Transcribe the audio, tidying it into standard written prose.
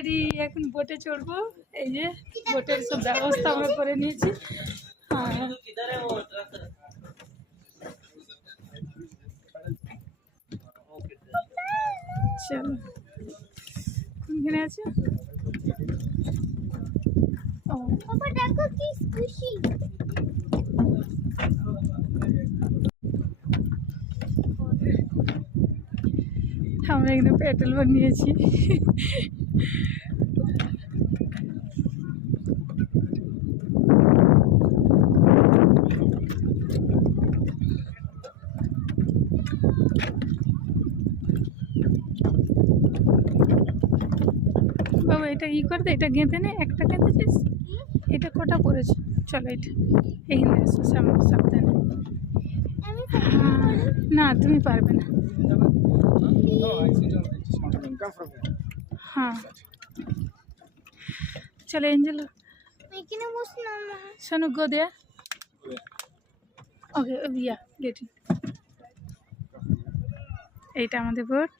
Ready, এখন বোটে চড়বো। এই যে বোটের সব ব্যবস্থা আমরা করে নিয়েছি। চলো, কোনখানে আছে? ও দেখো কি খুশি। আমরা এখানে পেট্রোল বানিয়েছি। বাবা এটা ই করে দে, এটা গেঁথে নে। একটা গেঁথেছিস, এটা কটা পড়েছে? চলো এটা এইখানে আসো, সামনে সাবধানে। না তুমি পারবে না। হ্যাঁ চলো এঞ্জেল, এখানে বসলাম। শোনো গো দেয়া। ওকে ইয়া গেট। এইটা আমাদের বোট।